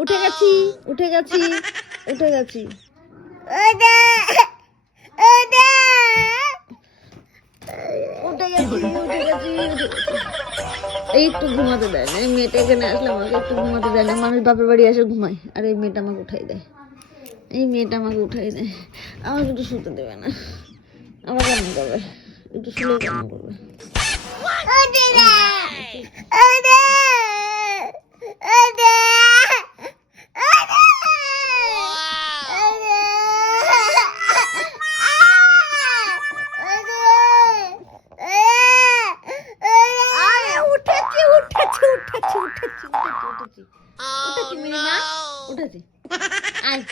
উঠে গেছি উঠে গেছি উঠে গেছি একটু ঘুমাতে দেয় না। এই মেয়েটা এখানে আসলে আমাকে একটু ঘুমাতে দেয় না। মানুষ বাপের বাড়ি আসে ঘুমায়, আর এই মেয়েটা আমাকে উঠাই দেয়। এই মেয়েটা আমাকে উঠাই দেয়, আমাকে একটু শুতে দেবে না। আমার কেমন করবে, একটু শুলে কেমন করবে। উঠেছি, উঠেছি, উঠেছি, উঠেছি, উঠেছি, উঠেছি, উঠেছি, আয়।